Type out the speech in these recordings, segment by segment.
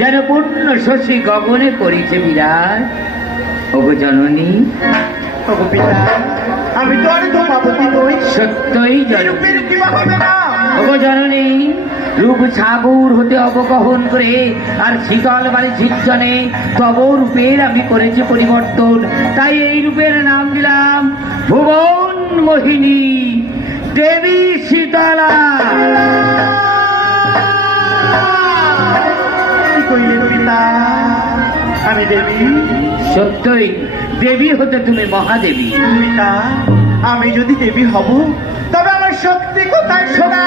যেন পূর্ণ শশী গগনে করিছে বিরাজ ওগো জননী ওগো পিতা আমি তো আর ধূমাবতী নই সত্যই জননী। এরূপের কিবা হবে না। ওগো জননী রূপ সাগর হতে অবগহন করে আর শীতল বাড়ি ঝিজনে তব রূপের আমি করেছি পরিবর্তন। তাই এই রূপের নাম দিলাম ভুবন মোহিনী দেবী শীতলা। আমি দেবী সত্যই দেবী হতে তুমি মহাদেবী। পিতা আমি যদি দেবী হব তবে আমার শক্তি কোথায় শোনা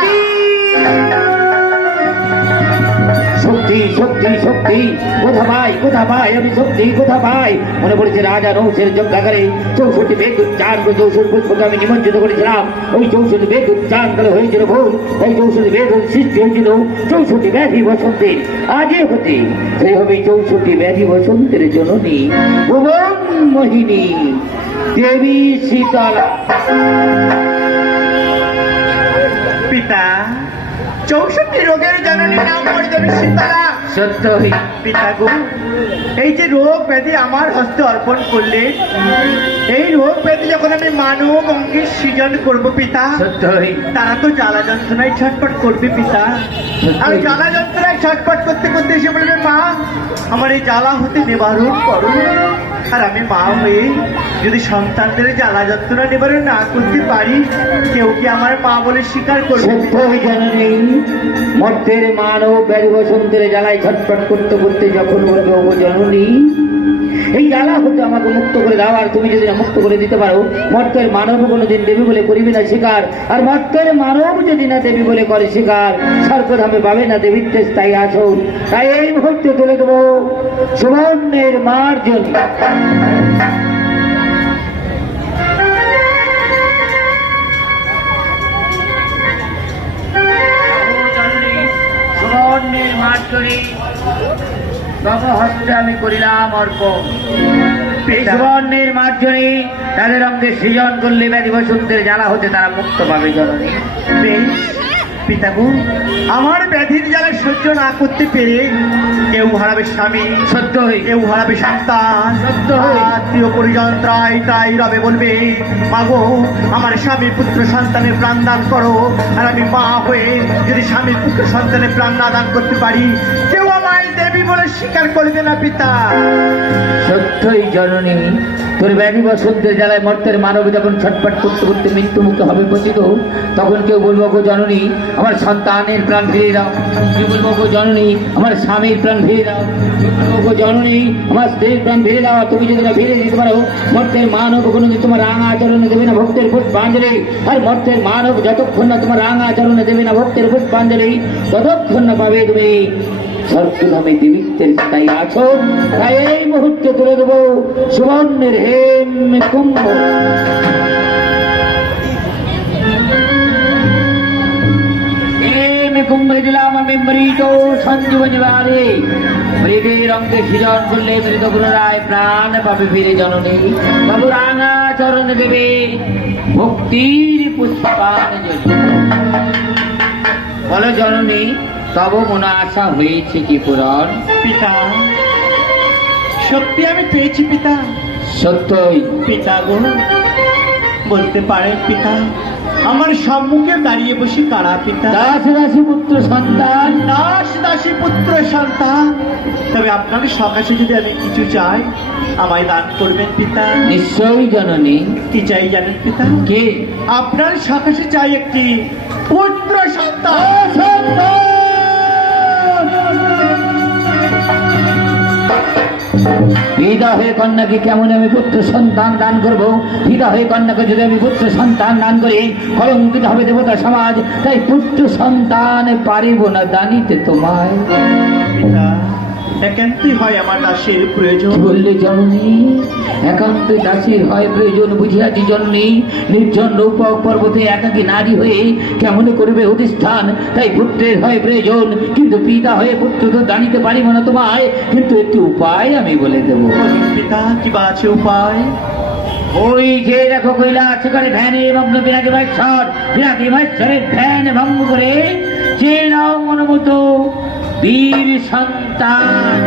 শক্তি শক্তি কোথা পাই কোথা পাই আমি শক্তি কোথা পাই মনে পড়েছে রাজা নৌসের যজ্ঞাগারে চৌষট্টি বেদ উচ্চার করে চৌষট্টি পুষ্পকে আমি নিমন্ত্রিত করেছিলাম। ওই চৌষট্টি বেদ উচ্চার করে হয়েছিল ভুল ওই চৌষট্টি বেদ সৃষ্টি হয়েছিল চৌষট্টি ব্যাধি বসন্তের আজে হতে। সেই হবে চৌষট্টি ব্যাধি বসন্তের জননী, ভুবন মোহিনী, দেবী শীতলা। পিতা, চৌষট্টি রোগের জননী নাম করে দেবী সীতারা সত্যই। পিতা গো এই যে রোগ ব্যাধি আমার হস্তে অর্পণ করলে এই রোগ ব্যাধি যখন আমি মানব অঙ্গে সৃজন করব পিতা সত্যই। তারা তো জ্বালা যন্ত্রণায় ছটপট করবে পিতা। আমি জ্বালা যন্ত্রণায় ছটপট করতে করতে এসে বলবে মা আমার এই জ্বালা হতে নিবারণ করো আর আমি মা হয়ে যদি সন্তানদের জ্বালা যন্ত্রণা নিবারণ না করতে পারি কেউ কি আমার মা বলে স্বীকার করবে? সত্যই মানব ব্যাধি বসন্তের জ্বালায় ছটফট করতে করতে যখন বলবে ও জননী, এই জ্বালা হতে আমাকে মুক্ত করে দাও, আর তুমি যদি মুক্ত করে দিতে পারো, মর্তের মানব কোনোদিন দেবী বলে করিবে না শিকার, আর মর্তের মানব যদি না দেবী বলে করে শিকার স্বর্গধামে পাবে না দেবীর তেজ তাই আসো তাই এই মুহূর্তে তুলে দেবো সুবর্ণের মার আমি করিলাম অর্পণ তাদের অঙ্গে সৃজন করলে ব্যাধি বসন্তের জ্বালা হতে তারা মুক্ত পাবে জননী। পিতাগু আমার ব্যাধির জ্বালা সহ্য না করতে পেরে কেউ হারাবে স্বামী সত্য হয়ে কেউ হারাবে সন্তান। সত্য হয়ে আত্মীয় পরিজন তাই তাই রবে বলবে মাগো আমার স্বামী পুত্র সন্তানের প্রাণ দান করো আর আমি মা হয়ে যদি স্বামী পুত্র সন্তানের প্রাণ না দান করতে পারি বলে স্বীকার করবে না পিতা। সত্যই জননী, তোর ব্যাধি বসন্তের জ্বালায় মর্তের মানব যখন ছটপট করতে করতে মৃত্যু মুক্ত হবে পতিত, তখন কেউ বলব, গো জননী, আমার সন্তানের প্রাণ ফিরিয়ে দাও। কেউ বলব, গো জননী, আমার স্বামীর প্রাণ ফিরিয়ে দাও। গো জননী, আমার স্ত্রীর প্রাণ ফিরে দাও। তুমি যদি না ফিরে দিতে পারো, মর্তের মানব কোনো দিন তোমার রাঙা আচরণে দেবে না, ভক্তের পুষ্পাঞ্জলি আর মর্তের মানব যতক্ষণ না তোমার রাঙা আচরণে দেবে না, ভক্তের পুষ্পাঞ্জলি ততক্ষণ না পাবে তুমি। সর্বধামে দেবীত্বের তাই আছো তাই এই মুহূর্তে তুলে দেবো সুবর্ণের হেম কুম্ভ। কুম্ভে দিলাম আমি মৃত সঞ্জীবনী বাড়ি মৃতের অঙ্গে সৃজন করলে মৃত পুনরায় প্রাণ পাবে ফিরে জননী। বাবু রাঙা চরণ দেবে ভক্তির পুষ্পান বলো জননী তব মনে আশা হয়েছে কি পুরন পিতা সত্যি আমি পেয়েছি পিতা। সত্যই। পিতা গো বলতে পারেন পিতা আমার সম্মুখে দাঁড়িয়ে বসে কারা পিতা? দাস দাসী পুত্র সন্তান। দাস দাসী পুত্র সন্তান। তবে আপনাদের সকাশে যদি আমি কিছু চাই আমায় দান করবেন পিতা। নিশ্চয়ই জননী। কি চাই জানেন পিতা? কে? আপনার সকাশে চাই একটি পুত্র সন্তান। সন্তান। পিতা হয়ে কন্যাকে কেমন আমি পুত্র সন্তান দান করব? পিতা হয়ে কন্যাকে যদি আমি পুত্র সন্তান দান করি, কলঙ্কিত হবে দেবতা সমাজ। তাই পুত্র সন্তান পারিব না দানিতে তোমায়। একান্তই হয় আমার দাসের প্রয়োজন। বললে জননী? একান্ত দাসীর হয় প্রয়োজন বুঝিয়াছি জননী নির্জন রূপ পর্বতে একাকী নারী হয়ে কেমন করবে অধিষ্ঠান? তাই পুত্রের হয় প্রয়োজন। কিন্তু পিতা হয়ে পুত্র তো জানিতে পারিব না তোমায়। কিন্তু একটি উপায় আমি বলে দেবো। পিতা কি বা আছে উপায়? ওই যে দেখো কৈলাস করে ভ্যানে মগ্ন বিরাটি ভাইশ্বর বিরাটি ভাইশ্বরের ভ্যান ভঙ্গ করে যে নাও মনোমতো। বীর সন্তান।